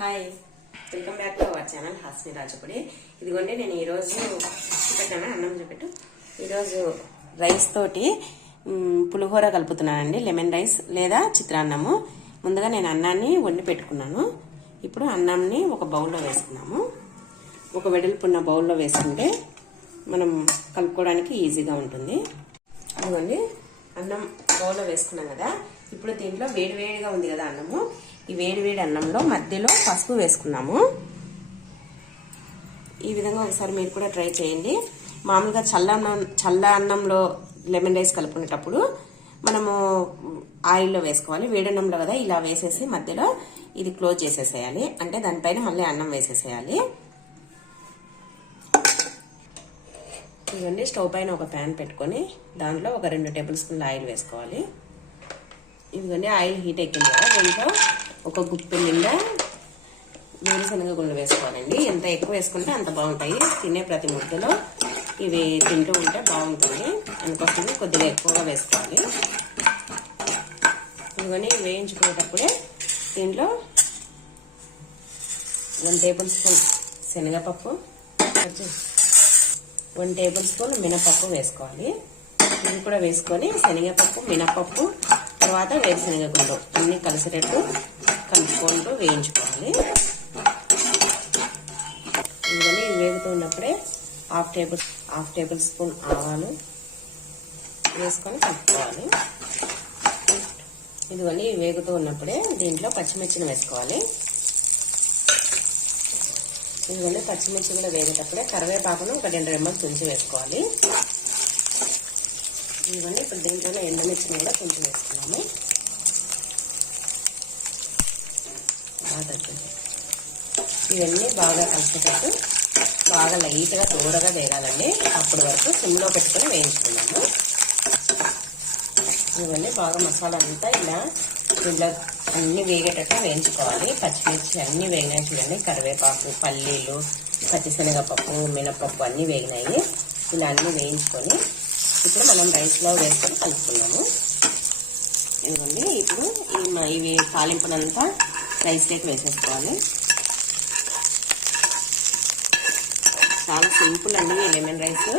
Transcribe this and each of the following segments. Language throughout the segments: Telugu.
Hi. Welcome back to our channel Hasni Rajapudi. ఇదిగోండి నేను ఈరోజు చూపెట్టాను అన్నం చూపెట్టు. ఈరోజు రైస్ తోటి పులిహోర కలుపుతున్నానండి. లెమన్ రైస్ లేదా చిత్రాన్నము. ముందుగా నేను అన్నాన్ని వండి పెట్టుకున్నాను. ఇప్పుడు అన్నంని ఒక బౌల్లో వేసుకున్నాము ఒక వెడల్పున్న బౌల్లో వేసుకుంటే మనం కలుపుకోవడానికి ఈజీగా ఉంటుంది. అదిగోండి అన్నం బౌల్లో వేసుకున్నాం కదా. ఇప్పుడు దీంట్లో వేడి వేడిగా ఉంది కదా అన్నము. ఈ వేడి వేడి అన్నంలో మధ్యలో పసుపు వేసుకున్నాము. ఈ విధంగా ఒకసారి మీరు కూడా ట్రై చేయండి. మామూలుగా చల్ల అన్నం చల్ల అన్నంలో లెమన్ రైస్ కలుపుకునేటప్పుడు మనము ఆయిల్లో వేసుకోవాలి. వేడన్నంలో కదా ఇలా వేసేసి మధ్యలో ఇది క్లోజ్ చేసేసేయాలి. అంటే దానిపైన మళ్ళీ అన్నం వేసేసేయాలి. ఇవన్నీ స్టవ్ పైన ఒక ప్యాన్ పెట్టుకొని దాంట్లో ఒక రెండు టేబుల్ స్పూన్ల ఆయిల్ వేసుకోవాలి. ఇదిగోండి ఆయిల్ హీట్ ఎక్కింది కదా దీంట్లో ఒక గుప్పు నిండా వేరుశనగ గుళ్ళు వేసుకోవాలండి. ఎంత ఎక్కువ వేసుకుంటే అంత బాగుంటాయి. తినే ప్రతి ముద్దలో ఇవి తింటూ ఉంటే బాగుంటుంది. అందుకోసం కొద్దిగా ఎక్కువగా వేసుకోవాలి. ఇవన్నీ వేయించుకునేటప్పుడే దీంట్లో వన్ టేబుల్ స్పూన్ శనగపప్పు వన్ టేబుల్ స్పూన్ మినపప్పు వేసుకోవాలి. ఇవి కూడా వేసుకొని శనగపప్పు మినపప్పు తర్వాత వేరుశనగ గుండు అన్నీ కలిసేటట్టు కలుపుకుంటూ వేయించుకోవాలి. ఇవన్నీ వేగుతున్నప్పుడే half table half tablespoon ఆవాలు వేసుకొని కలుపుకోవాలి. ఇదివన్నీ వేగుతూ ఉన్నప్పుడే దీంట్లో పచ్చిమిర్చిని వేసుకోవాలి. ఇదిగోండి పచ్చిమిర్చి కూడా వేగేటప్పుడే కరివేపాకును ఒక రెండు రెమ్మలు తుంచి వేసుకోవాలి. ఇవన్నీ ఇప్పుడు దీంట్లోనే ఎండుమిర్చిని కూడా తుంచి వేసుకున్నాము. బాగా తగ్గింది ఇవన్నీ బాగా కలిసేటట్టు బాగా లైట్గా దూరగా వేగాలండి. అప్పటి వరకు సిమ్లో పెట్టుకొని వేయించుకున్నాము. ఇవన్నీ బాగా మసాలా అంతా ఇలా ఇలా అన్నీ వేగేటట్టు వేయించుకోవాలి. పచ్చిమిర్చి అన్నీ వేగినాయి చూడండి. కరివేపాకు పల్లీలు పచ్చిశనగపప్పు మినపప్పు అన్నీ వేగినాయి. ఇలా అన్నీ వేయించుకొని ఇప్పుడు మనం రైస్లో వేసుకొని కలుపుకున్నాము. ఇదిగోండి ఇప్పుడు ఇవి తాలింపునంతా రైస్లోకి వేసేసుకోవాలి. చాలా సింపుల్ అండి లెమన్ రైస్.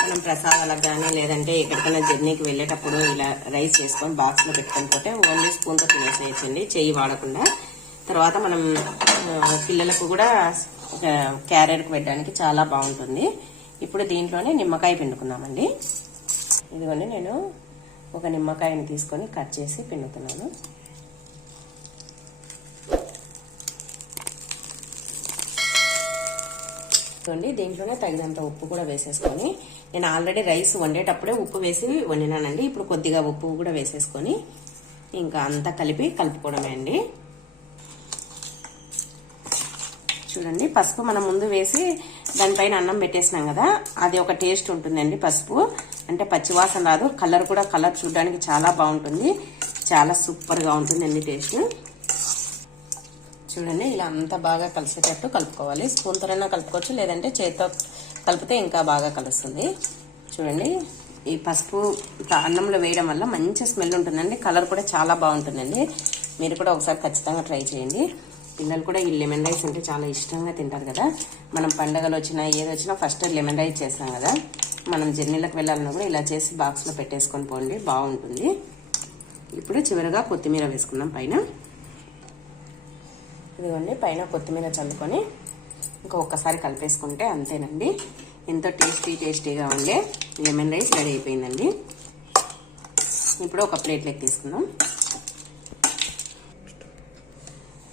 మనం ప్రసాదాలకు కానీ లేదంటే ఎక్కడికైనా జర్నీకి వెళ్ళేటప్పుడు ఇలా రైస్ చేసుకొని బాక్స్లో పెట్టుకొని పోతే ఓన్లీ స్పూన్తో తినేసేయచ్చండి చెయ్యి వాడకుండా. తర్వాత మనం పిల్లలకు కూడా క్యారెట్కి పెట్టడానికి చాలా బాగుంటుంది. ఇప్పుడు దీంట్లోనే నిమ్మకాయ పిండుకుందామండి. ఇదిగోండి నేను ఒక నిమ్మకాయని తీసుకొని కట్ చేసి పిండుతున్నాను. చూడండి దీంట్లోనే తగినంత ఉప్పు కూడా వేసేసుకొని నేను ఆల్రెడీ రైస్ వండేటప్పుడే ఉప్పు వేసి వండినానండి. ఇప్పుడు కొద్దిగా ఉప్పు కూడా వేసేసుకొని ఇంకా అంతా కలిపి కలుపుకోవడమే అండి. చూడండి పసుపు మనం ముందు వేసి దానిపైన అన్నం పెట్టేసినాం కదా అది ఒక టేస్ట్ ఉంటుందండి పసుపు. అంటే పచ్చివాసన రాదు కలర్ కూడా కలర్ చూడడానికి చాలా బాగుంటుంది. చాలా సూపర్గా ఉంటుందండి టేస్ట్. చూడండి ఇలా అంతా బాగా కలిసేటట్టు కలుపుకోవాలి. స్పూన్ తోనైనా కలుపుకోవచ్చు లేదంటే చేతితో కలిపితే ఇంకా బాగా కలుస్తుంది. చూడండి ఈ పసుపు అన్నంలో వేయడం వల్ల మంచి స్మెల్ ఉంటుందండి. కలర్ కూడా చాలా బాగుంటుందండి. మీరు కూడా ఒకసారి ఖచ్చితంగా ట్రై చేయండి. పిల్లలు కూడా ఈ లెమన్ రైస్ అంటే చాలా ఇష్టంగా తింటారు కదా. మనం పండగలు వచ్చినా ఏది వచ్చినా ఫస్ట్ లెమన్ రైస్ చేస్తాం కదా. మనం జర్నీలకు వెళ్ళాలన్నా కూడా ఇలా చేసి బాక్స్లో పెట్టేసుకొని పోండి బాగుంటుంది. ఇప్పుడు చివరిగా కొత్తిమీర వేసుకున్నాం పైన. ఇదిగోండి పైన కొత్తిమీర చల్లుకొని ఇంకా ఒక్కసారి కలిపేసుకుంటే అంతేనండి. ఎంతో టేస్టీ టేస్టీగా ఉండే లెమన్ రైస్ రెడీ అయిపోయిందండి. ఇప్పుడు ఒక ప్లేట్లోకి తీసుకుందాం.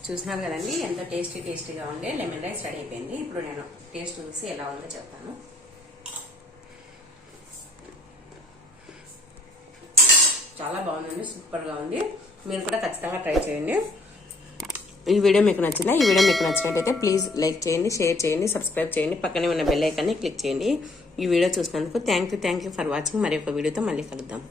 చూసినారు కదండి ఎంతో టేస్టీ టేస్టీగా ఉండే లెమన్ రైస్ రెడీ అయిపోయింది. ఇప్పుడు నేను టేస్ట్ చూసి ఎలా ఉందో చెప్తాను. చాలా బాగుందండి సూపర్గా ఉంది. మీరు కూడా ఖచ్చితంగా ట్రై చేయండి. ఈ వీడియో మీకు నచ్చిందా? ఈ వీడియో మీకు నచ్చినట్టయితే ప్లీజ్ లైక్ చేయండి షేర్ చేయండి సబ్స్క్రైబ్ చేయండి. పక్కనే ఉన్న బెల్ ఐకాన్ని క్లిక్ చేయండి. ఈ వీడియో చూసినందుకు thank you thank you for watching మరి ఒక వీడియోతో మళ్ళీ కలుద్దాం.